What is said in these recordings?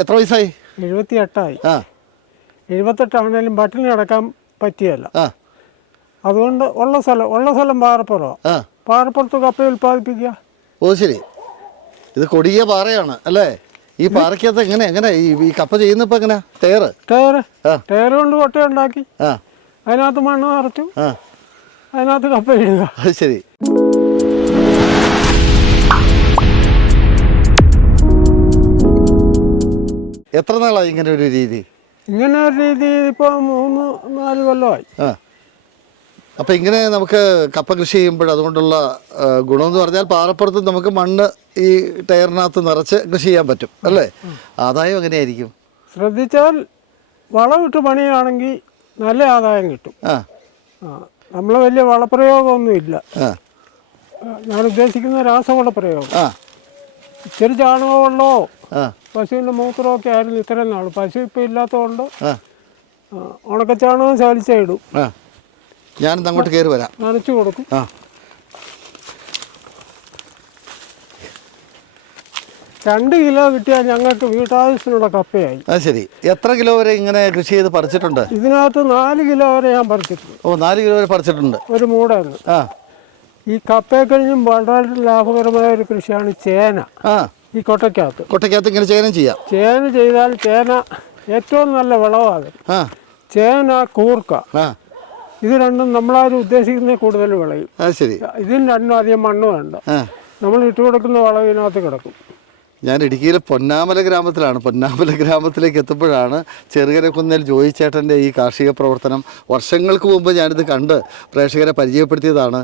എത്ര വയസ്സായി? എഴുപത്തി എട്ടായി ആ ആണെങ്കിലും പട്ടിണി കിടക്കാൻ പറ്റിയല്ല. ആ. അതുകൊണ്ട് ഉള്ള സ്ഥലം ഉള്ള സ്ഥലം പാറപ്പുറമാണ് ആ. പാറപ്പുറത്ത് കപ്പ ഉൽപ്പാദിപ്പിക്കുക. ഓ ശരി. ഇത് കൊടിയ പാറയാണ് അല്ലേ? ഈ പാറയ്ക്കകത്ത് എങ്ങനെ എങ്ങനെ? ഈ ഈ കപ്പ ചെയ്യുന്നപ്പോൾ എങ്ങനെ തേറ് ടയർ ആ. ടയർ കൊണ്ട് കൊട്ട ഉണ്ടാക്കി ആ. അതിനകത്ത് മണ്ണ് നിറച്ചു. ആ. അതിനകത്ത് കപ്പ ഇടുക. അത് ശരി. എത്ര നാളായി ഇങ്ങനെ ഒരു രീതി? ഇങ്ങനെ ഒരു രീതി ഇപ്പോൾ മൂന്ന് നാല് കൊല്ലമായി. ആ. അപ്പം ഇങ്ങനെ നമുക്ക് കപ്പ കൃഷി ചെയ്യുമ്പോൾ അതുകൊണ്ടുള്ള ഗുണം ഗുണമെന്ന് പറഞ്ഞാൽ പാറപ്പുറത്ത് നമുക്ക് മണ്ണ് ഈ ടയറിനകത്ത് നിറച്ച് കൃഷി ചെയ്യാൻ പറ്റും അല്ലേ? ആദായം എങ്ങനെയായിരിക്കും? ശ്രദ്ധിച്ചാൽ വളമിട്ട് പണിയാണെങ്കിൽ നല്ല ആദായം കിട്ടും. ആ. നമ്മൾ വലിയ വളപ്രയോഗമൊന്നുമില്ല. ആ. ഞാൻ ഉദ്ദേശിക്കുന്ന രാസവള പ്രയോഗം ആ. ഇച്ചിരി ചാണകമുള്ളോ ആ. പശുവിന്റെ മൂത്രമൊക്കെ ആയിരുന്നു ഇത്രയും നാൾ. പശു ഇപ്പം ഇല്ലാത്തതുകൊണ്ട് ഉണക്കച്ചാണകം ചാലിച്ചിടും ആ. ഞാനിന്ന് അങ്ങോട്ട് കയറി വരാം. നനച്ചു കൊടുക്കും. രണ്ട് കിലോ കിട്ടിയാൽ ഞങ്ങൾക്ക് വീട്ടാവശ്യത്തിനുള്ള കപ്പയായി. അത് ശരി. എത്ര കിലോ വരെ ഇങ്ങനെ കൃഷി ചെയ്ത് പറിച്ചിട്ടുണ്ട്? ഇതിനകത്ത് നാല് കിലോ വരെ ഞാൻ പറിച്ചിട്ടുണ്ട്. ഓ നാല് കിലോ വരെ പറിച്ചിട്ടുണ്ട്. ഒരു മൂടായിരുന്നു. ആ. ഈ കപ്പയെ കഴിഞ്ഞും വളരെ ലാഭകരമായ ഒരു കൃഷിയാണ് ചേന. ആ. ഈ കൊട്ടയ്ക്കകത്ത് കൊട്ടയ്ക്കകത്ത് ഇങ്ങനെ ചേന ചെയ്യാം. ചേന ചെയ്താൽ ചേന ഏറ്റവും നല്ല വിളവാണ്. ചേന കൂർക്ക. ഇത് രണ്ടും നമ്മളാരും ഉദ്ദേശിക്കുന്ന കൂടുതൽ വിളയും. ശരി. ഇതിന് രണ്ടും അധികം മണ്ണ് വേണ്ട. നമ്മൾ ഇട്ട് കൊടുക്കുന്ന വളവിനകത്ത് കിടക്കും. ഞാൻ ഇടുക്കിയിലെ പൊന്നാമല ഗ്രാമത്തിലാണ്. പൊന്നാമല ഗ്രാമത്തിലേക്ക് എത്തുമ്പോഴാണ് ചെറുകരക്കുന്നേൽ ജോയി ചേട്ടന്റെ ഈ കാർഷിക പ്രവർത്തനം വർഷങ്ങൾക്ക് മുമ്പ് ഞാനിത് കണ്ട് പ്രേക്ഷകരെ പരിചയപ്പെടുത്തിയതാണ്.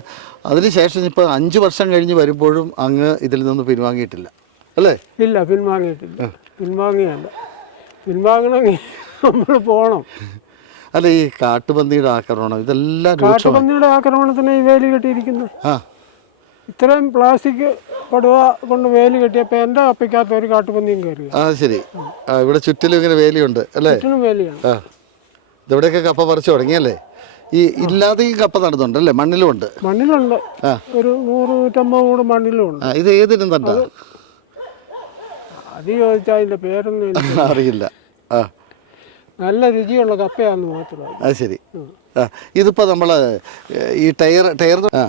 അതിനുശേഷം ഇപ്പോൾ അഞ്ച് വർഷം കഴിഞ്ഞ് വരുമ്പോഴും അങ്ങ് ഇതിൽ നിന്ന് പിൻവാങ്ങിയിട്ടില്ല. അല്ലേ? ഇല്ല പിൻവാങ്ങിയിട്ടില്ല. പിൻവാങ്ങിയല്ല. പിൻവാങ്ങണമെങ്കിൽ നമ്മൾ പോകണം അല്ല ഈ കാട്ടുപന്നിയുടെ ആക്രമണം ഇതെല്ലാം കാട്ടുപന്നിയുടെ ആക്രമണത്തിന് ഈ വേലി കെട്ടിയിരിക്കുന്നത് ആ. ഇത്രയും പ്ലാസ്റ്റിക് പടുവ കൊണ്ട് വേലി കെട്ടിയപ്പോൾ എന്റെ കപ്പയ്ക്കകത്ത് ഒരു കാട്ടുപന്നിയും കയറി ആ ശരി. ആ ഇവിടെ ചുറ്റിലും ഇങ്ങനെ വേലിയുണ്ട് അല്ലേ? ചുറ്റിലും വേലിയാണ്. ആ. ഇതെവിടെയൊക്കെ കപ്പ പറിച്ചു തുടങ്ങിയല്ലേ? ഈ ഇല്ലാതെ ഈ കപ്പ നടന്നുണ്ട് അല്ലേ? മണ്ണിലും ഉണ്ട് മണ്ണിലുണ്ട് ഒരു നൂറ് നൂറ്റമ്പത് കൂടെ മണ്ണിലുണ്ട് ഇത് ഏതിനും തണ്ട? അത് ചോദിച്ചാൽ അതിന്റെ പേരൊന്നും എനിക്ക് അറിയില്ല. ആ. നല്ല രുചിയുള്ള കപ്പയാന്ന് മാത്രം അത് ശരി. ആ. ഇതിപ്പോൾ നമ്മൾ ഈ ടയർ ടയർ ആ.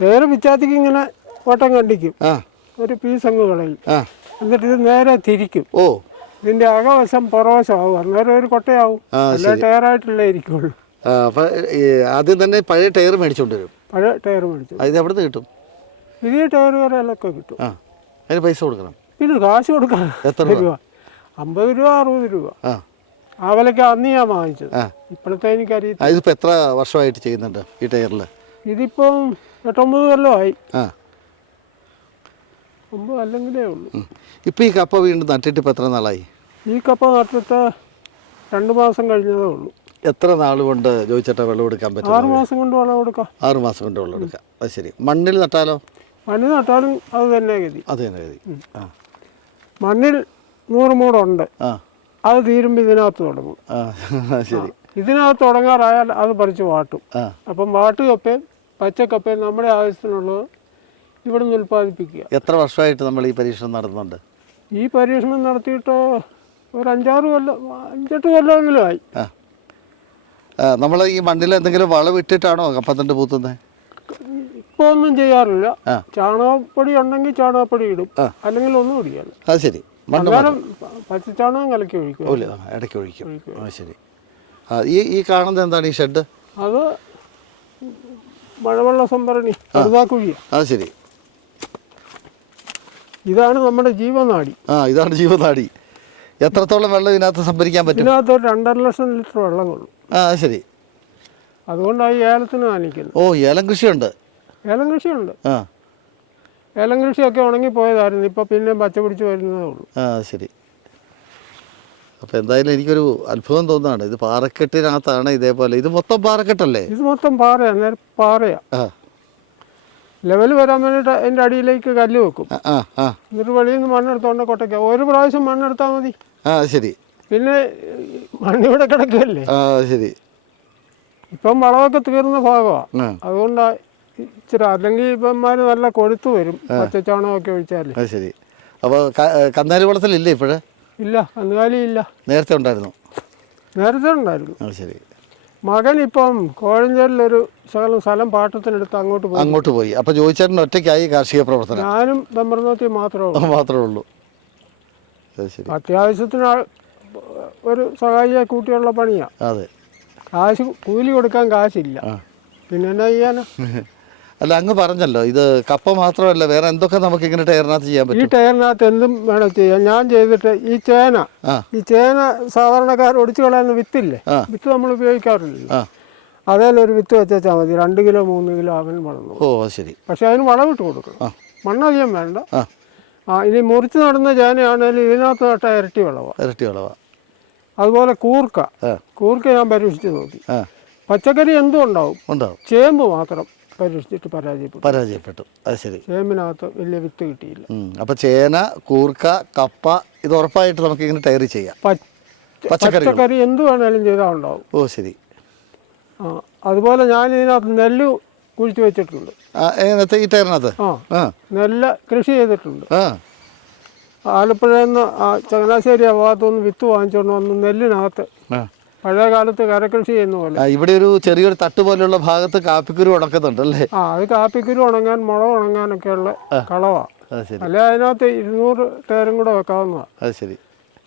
ടയർ പിച്ചാത്തിക്ക് ഇങ്ങനെ ഓട്ടം കണ്ടിക്കും. ആ. ഒരു പീസ് അങ്ങ് കളയും. ആ. എന്നിട്ട് ഇത് നേരെ തിരിക്കും. ഓ. ഇതിന്റെ അകവശം പുറവശമാവും. അന്നേരം ഒരു കൊട്ടയാവും. ടയറായിട്ടുള്ള അല്ല ടയറായിട്ടല്ലേ ഇരിക്കുള്ളൂ. ആ അപ്പം ആദ്യം തന്നെ പഴയ ടയർ മേടിച്ചോണ്ട് വരും. പഴയ ടയർ മേടിച്ചു. ഇത് എവിടെ നിന്ന് കിട്ടും? പുതിയ ടയർ കയറിയാലൊക്കെ കിട്ടും. ആ. അതിന് പൈസ കൊടുക്കണം. പിന്നെ കാശ് കൊടുക്കാൻ എത്ര രൂപ? അമ്പത് രൂപ അറുപത് രൂപ. ആ. വിലക്ക് അന്ന് ഞാൻ വാങ്ങിച്ചത്. ഇപ്പോഴത്തെ എനിക്കറിയാം ഇതിപ്പോൾ എത്ര വർഷമായിട്ട് ചെയ്യുന്നുണ്ട് ഈ ടയറിൽ? ഇതിപ്പം എട്ടൊമ്പത് കൊല്ലമായി. ഒമ്പത് അല്ലെങ്കിലേ ഉള്ളൂ. ഇപ്പോൾ ഈ കപ്പ വീണ്ടും നട്ടിട്ട് ഇപ്പോൾ എത്ര നാളായി? ഈ കപ്പ നട്ടിട്ട് രണ്ട് മാസം കഴിഞ്ഞതേ ഉള്ളൂ. എത്ര നാൾ കൊണ്ട് ചോദിച്ചിട്ട് വെള്ളം എടുക്കാൻ പറ്റും ആറ് മാസം കൊണ്ട് വെള്ളം കൊടുക്കാം ആറ് മാസം കൊണ്ട് വെള്ളം എടുക്കാം. അത് ശരി. മണ്ണിൽ നട്ടാലോ? മണ്ണിൽ നട്ടാലും അത് തന്നെ ഗതി. അത് തന്നെ ഗതി. ആ. മണ്ണിൽ നൂറ് മൂടുണ്ട്. അത് തീരുമ്പോൾ ഇതിനകത്ത് തുടങ്ങും. ശരി. ഇതിനകത്ത് തുടങ്ങാറായാൽ അത് പറിച്ച് വാട്ടും. അപ്പം വാട്ടുകപ്പയും പച്ചക്കപ്പയും നമ്മുടെ ആവശ്യത്തിനുള്ളത് ഇവിടുന്ന് ഉൽപ്പാദിപ്പിക്കുക. എത്ര വർഷമായിട്ട് നമ്മൾ ഈ പരീക്ഷണം നടത്തുന്നുണ്ട്? ഈ പരീക്ഷണം നടത്തിയിട്ട് ഒരു അഞ്ചാറ് കൊല്ലം അഞ്ചെട്ട് കൊല്ലമെങ്കിലും ആയി. നമ്മൾ ഈ മണ്ണിൽ എന്തെങ്കിലും വളം ഇട്ടിട്ടാണോ കപ്പത്തണ്ട് പൂത്തുന്നത്? ഇപ്പോൾ ഒന്നും ചെയ്യാറില്ല. ചാണകപ്പൊടി ഉണ്ടെങ്കിൽ ചാണകപ്പൊടി ഇടും. അല്ലെങ്കിൽ ഒന്നും ഇടിയാൽ അത് ശരി. പച്ചച്ചാണകം കലക്കി ഒഴിക്കും. ഇടയ്ക്ക് ഒഴിക്കും. ആ ശരി. ഈ ഈ കാണുന്നത് എന്താണ് ഈ ഷെഡ്? അത് മഴവെള്ള സംഭരണി കരുതാക്കുഴിയ അത് ശരി. ഇതാണ് നമ്മുടെ ജീവനാടി. ആ ഇതാണ് ജീവനാടി. എത്രത്തോളം വെള്ളം ഇതിനകത്ത് സംഭരിക്കാൻ പറ്റും? ഇതിനകത്ത് ഒരു രണ്ടര ലക്ഷം ലിറ്റർ വെള്ളം കൊള്ളും ആ ശരി. അതുകൊണ്ടാണ് ഈ ഏലത്തിന് നനയ്ക്കുന്നത് ഓ ഏലം കൃഷിയുണ്ട്. ഏലം കൃഷിയുണ്ട്. ആ. ഏലം കൃഷിയൊക്കെ ഉണങ്ങിപ്പോയതായിരുന്നു ഇപ്പോൾ പിന്നെ പച്ച പിടിച്ച് വരുന്നതേ ഉള്ളൂ. ആ ശരി. അപ്പോൾ എന്തായാലും എനിക്കൊരു അത്ഭുതം തോന്നുകയാണ്. ഇത് പാറക്കെട്ടിനകത്താണ് ഇതേപോലെ. ഇത് മൊത്തം പാറക്കെട്ടല്ലേ? ഇത് മൊത്തം പാറയാണ് നേരെ പാറയാ. ആ. ലെവൽ വരാൻ വേണ്ടിയിട്ട് അതിന്റെ അടിയിലേക്ക് കല്ല് വെക്കും. ആ, ആ ആ. എന്നിട്ട് വെളിയിൽ നിന്ന് മണ്ണെടുത്തോണ്ട് കൊട്ടയ്ക്ക. ഒരു പ്രാവശ്യം മണ്ണെടുത്താൽ മതി. ആ ശരി. പിന്നെ ഈ മണ്ണിവിടെ കിടക്കുകയല്ലേ? ആ ശരി. ഇപ്പം വളമൊക്കെ തീർന്ന ഭാഗമാണ് ആ. അതുകൊണ്ടാണ് ഇച്ചിരി അല്ലെങ്കിൽ ഇപ്പന്മാർ നല്ല കൊഴുത്തു വരും. പച്ചച്ചാണകമൊക്കെ ഒഴിച്ചാൽ അത് ശരി. അപ്പോൾ കന്നാലി വളത്തിലില്ലേ ഇപ്പോഴേ? ഇല്ല കന്നുകാലി ഇല്ല. നേരത്തെ ഉണ്ടായിരുന്നു. നേരത്തെ ഉണ്ടായിരുന്നു. അത് ശരി. മകൻ ഇപ്പം കോഴഞ്ചേരിലൊരു ശകലം സ്ഥലം പാട്ടത്തിനെടുത്ത് അങ്ങോട്ട് പോയി. അങ്ങോട്ട് പോയി. അപ്പോൾ ജോയിച്ചേട്ടൻ ഒറ്റയ്ക്കായി കാർഷിക പ്രവർത്തനം. ഞാനും ബമ്പർനോത്തി മാത്രമേ ഉള്ളൂ. മാത്രമേ ഉള്ളൂ. അത് ശരി. അത്യാവശ്യത്തിന് ഒരു സഹായിയെ കൂട്ടിയുള്ള പണിയാ. അതെ. കാശ് കൂലി കൊടുക്കാൻ കാശില്ല. പിന്നെ എന്നാ ചെയ്യാനാ? അല്ല അങ്ങ് പറഞ്ഞല്ലോ ഇത് കപ്പ മാത്രമല്ല വേറെ എന്തൊക്കെ നമുക്ക് ഇങ്ങനെ ടയറിനകത്ത് ചെയ്യാൻ പറ്റും ഈ പറ്റും? ടയറിനകത്ത് എന്തും വേണം ചെയ്യാം ഞാൻ ചെയ്തിട്ട് ഈ ചേന ആ. ഈ ചേന സാധാരണക്കാർ ഒടിച്ചു കളയുന്ന വിത്തില്ലേ ആ. വിത്ത് നമ്മൾ ഉപയോഗിക്കാറില്ല ആ. അതേലൊരു വിത്ത് വെച്ചാൽ മതി രണ്ട് കിലോ മൂന്ന് കിലോ അവൻ വളർന്നു ഓ അത് ശരി. പക്ഷെ അതിന് വളമിട്ട് കൊടുക്കണം. മണ്ണധികം വേണ്ട. ആ. ആ ഇനി മുറിച്ച് നടുന്ന ചേനയാണെങ്കിലും ഇതിനകത്ത് നട്ട ഇരട്ടി വിളവാണ് ഇരട്ടി വിളവ. അതുപോലെ കൂർക്ക. ആ. കൂർക്ക ഞാൻ പരീക്ഷിച്ച് നോക്കി. ആ. പച്ചക്കറി എന്തും ഉണ്ടാവും. ഉണ്ടാവും. ചേമ്പ് മാത്രം. പരീക്ഷിച്ചിട്ട് പരാജയപ്പെട്ടു. പരാജയപ്പെട്ടു. അത് ശരി. ചേമ്പിനകത്ത് വലിയ വിത്ത് കിട്ടിയില്ല. അപ്പോൾ അപ്പൊ ചേന കൂർക്ക കപ്പ ഇത് ഉറപ്പായിട്ട് നമുക്ക് ഇങ്ങനെ ടയർ ചെയ്യാം. പച്ച- പച്ചക്കറി എന്ത് വേണേലും ചെയ്താൽ ഉണ്ടാവും ഓ ശരി. ആ അതുപോലെ ഞാൻ ഇതിനകത്ത് നെല്ല് കുഴിച്ചു വെച്ചിട്ടുണ്ട്. ഈ ടയറിനകത്ത് ആ നെല്ല് കൃഷി ചെയ്തിട്ടുണ്ട്. ആലപ്പുഴയിൽ നിന്ന് ചങ്ങനാശ്ശേരി ഭാഗത്തുനിന്ന് വിത്ത് വാങ്ങിച്ചുകൊണ്ട് വന്ന് നെല്ലിനകത്ത് പഴയ കാലത്ത് കരകൃഷി ചെയ്യുന്ന പോലെ. ഇവിടെ ഒരു ചെറിയൊരു തട്ട് പോലെയുള്ള ഭാഗത്ത് കാപ്പിക്കുരു ഉണക്കുന്നുണ്ട് അല്ലേ? ആ അത് കാപ്പിക്കുരു ഉണങ്ങാൻ മുളക് ഉണങ്ങാനൊക്കെയുള്ള കളവാണ് അല്ലെ അതിനകത്ത് ഇരുന്നൂറ് ടയറും കൂടെ വെക്കാവുന്നതാണ് അത് ശരി.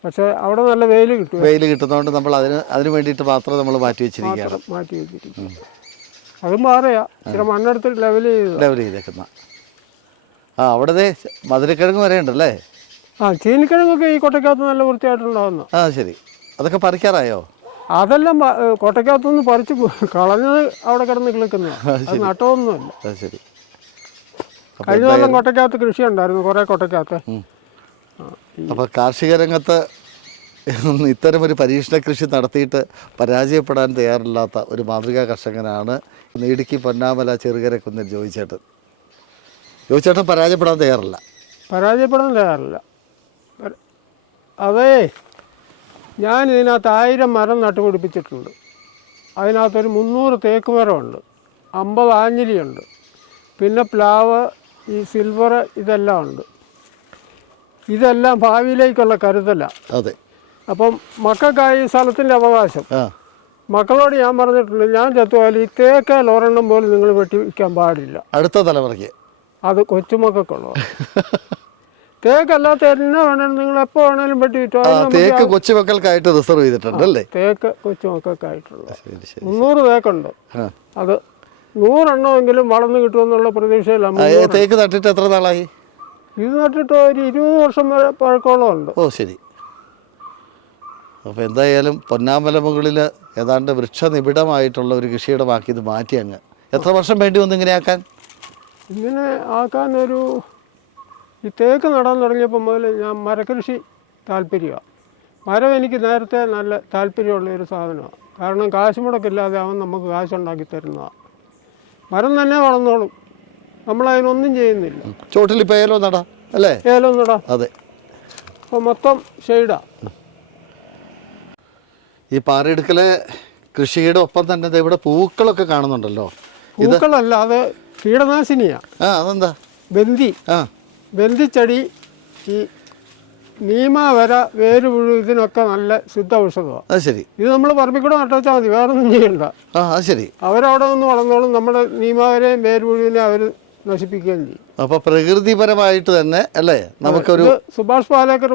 പക്ഷേ അവിടെ നല്ല വെയിൽ കിട്ടും. വെയിൽ കിട്ടുന്നതുകൊണ്ട് നമ്മൾ അതിന് അതിന് വേണ്ടിയിട്ട് മാത്രം നമ്മൾ മാറ്റി വെച്ചിരിക്കുകയാണ്. മാറ്റി വെച്ചിരിക്കും അതും മാറിയാ. ചില മണ്ണെടുത്ത് ലെവൽ ചെയ്ത് ലെവൽ ചെയ്തേക്കുന്ന. ആ അവിടെ മധുരക്കിഴങ്ങ് വരെ ഉണ്ടല്ലേ? ആ ചീനിക്കിഴങ്ങൊക്കെ ഈ കൊട്ടക്കകത്ത് നല്ല വൃത്തിയായിട്ടുണ്ടാവുന്നു ആ ശരി. അതൊക്കെ പറിക്കാറായോ? അതെല്ലാം കൊട്ടയ്ക്കകത്തുനിന്ന് പറിച്ച് കളഞ്ഞത് അവിടെ കിടന്ന് കിളിക്കുന്നതാണ് നട്ടമൊന്നുമില്ല ശരി. കഴിഞ്ഞ കൊല്ലം കൊട്ടയ്ക്കകത്ത് കൃഷി ഉണ്ടായിരുന്നു കുറേ കൊട്ടയ്ക്കകത്ത്. അപ്പോൾ കാർഷിക രംഗത്ത് ഇത്തരം ഒരു പരീക്ഷണ കൃഷി നടത്തിയിട്ട് പരാജയപ്പെടാൻ തയ്യാറില്ലാത്ത ഒരു മാതൃകാ കർഷകനാണ് ഇടുക്കി പൊന്നാമല ചെറുകര കുന്നിൽ ജോയിച്ചേട്ടൻ. ജോയിച്ചേട്ടൻ പരാജയപ്പെടാൻ തയ്യാറില്ല. പരാജയപ്പെടാൻ തയ്യാറില്ല. അതേ ഞാൻ ഇതിനകത്ത് ആയിരം മരം നട്ടുപിടിപ്പിച്ചിട്ടുണ്ട്. അതിനകത്തൊരു മുന്നൂറ് തേക്ക് മരമുണ്ട് അമ്പത് ആഞ്ഞിലിയുണ്ട്. പിന്നെ പ്ലാവ് ഈ സിൽവർ ഇതെല്ലാം ഉണ്ട്. ഇതെല്ലാം ഭാവിയിലേക്കുള്ള കരുതല. അതെ. അപ്പം മക്കൾക്കായി സ്ഥലത്തിന്റെ അവകാശം. മക്കളോട് ഞാൻ പറഞ്ഞിട്ടുണ്ട് ഞാൻ ചത്തുപോയാൽ ഈ തേക്കാൽ ഒരെണ്ണം പോലും നിങ്ങൾ വെട്ടി വയ്ക്കാൻ പാടില്ല. അടുത്ത തലമുറയ്ക്ക്. അത് എന്നാ വേണേലും നിങ്ങൾ എപ്പോ വേണേലും വെട്ടി വിറ്റോ. തേക്ക് കൊച്ചുമക്കൾക്കായിട്ട് റിസർവ് ചെയ്തിട്ടുണ്ട് അല്ലേ? തേക്ക് കൊച്ചുമക്കൾക്കായിട്ടുള്ള മുന്നൂറ് തേക്കുണ്ട്. അത് നൂറെണ്ണമെങ്കിലും വളർന്നു കിട്ടുമെന്നുള്ള പ്രതീക്ഷയിലാണ് തേക്ക് നട്ടിട്ട് എത്ര നാളായി? ഇത് നട്ടിട്ട് ഒരു ഇരുപത് വർഷം വരെ പഴക്കോളം ഉണ്ട്. ഓ ശരി. അപ്പോൾ എന്തായാലും പൊന്നാമല മുകളിൽ ഏതാണ്ട് വൃക്ഷനിബിഡമായിട്ടുള്ള ഒരു കൃഷിയുടെ ബാക്കി ഇത് മാറ്റി അങ്ങ്. എത്ര വർഷം വേണ്ടി വന്നു ഇങ്ങനെ ആക്കാൻ? ഇങ്ങനെ ആക്കാൻ ഒരു ഈ തേക്ക് നടാൻ തുടങ്ങിയപ്പോൾ മുതൽ ഞാൻ മരകൃഷി താല്പര്യമാണ് മരം എനിക്ക് നേരത്തെ നല്ല താല്പര്യമുള്ള ഒരു സാധനമാണ് കാരണം കാശ് മുടക്കില്ലാതെ അവൻ നമുക്ക് കാശുണ്ടാക്കി തരുന്നതാണ് മരം തന്നെ വളർന്നോളും. നമ്മൾ അതിനൊന്നും ചെയ്യുന്നില്ല. ചോട്ടിൽ ഇപ്പോൾ ഏലോ നട അല്ലേ? ഏലോ നടാം. അതെ. അപ്പോൾ മൊത്തം ഷെയ്ഡാ. ഈ പാറയെടുക്കലെ കൃഷിയുടെ ഒപ്പം തന്നെ ഇവിടെ പൂക്കളൊക്കെ കാണുന്നുണ്ടല്ലോ. പൂക്കളല്ല അത് കീടനാശിനിയാണ് ആ അതെന്താ? ബന്ദി ആ. ബന്ദിച്ചെടി ഈ നീമ വര വേര് ഇതിനൊക്കെ നല്ല ശുദ്ധ ഔഷധമാണ് അത് ശരി. ഇത് നമ്മൾ പറമ്പിൽ കൂടെ നട്ടുവെച്ചാൽ മതി വേറെ ഒന്നും ചെയ്യണ്ട. ആ അത് ശരി. അവരവിടെ നിന്ന് വളർന്നോളും നമ്മുടെ നീമാവരെയും വേരുപുഴുവിനെ അവർ നശിപ്പിക്കുകയും ചെയ്യും. അപ്പൊ പ്രകൃതിപരമായിട്ട് തന്നെ അല്ലേ? നമുക്കൊരു സുഭാഷ് പാലേക്കർ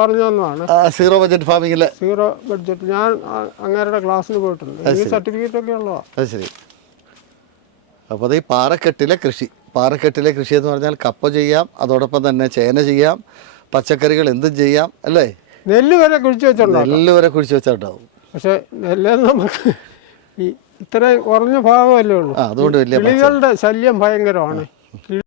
പറഞ്ഞു തന്നതാണ്. Zero budget farming zero budget. ഞാൻ അങ്ങേരുടെ ക്ലാസ്സിന് പോയിട്ടുണ്ട്. സർട്ടിഫിക്കറ്റ് ഒക്കെ ഉള്ളതാണ് അത് ശരി. അപ്പോൾ അത് ഈ പാറക്കെട്ടിലെ കൃഷി. പാറക്കെട്ടിലെ കൃഷി എന്ന് പറഞ്ഞാൽ കപ്പ ചെയ്യാം അതോടൊപ്പം തന്നെ ചേന ചെയ്യാം പച്ചക്കറികൾ എന്തും ചെയ്യാം അല്ലേ? നെല്ല് വരെ കുഴിച്ചു വെച്ചിട്ടുണ്ടോ നെല്ല് വരെ കുഴിച്ചു വെച്ചാൽ ഉണ്ടാവും പക്ഷെ നെല്ല് നമുക്ക് ഈ ഇത്രയും കുറഞ്ഞ ഭാഗമല്ലേ ഉള്ളൂ. അതുകൊണ്ട് വലിയ കിളികളുടെ ശല്യം ഭയങ്കരമാണ്.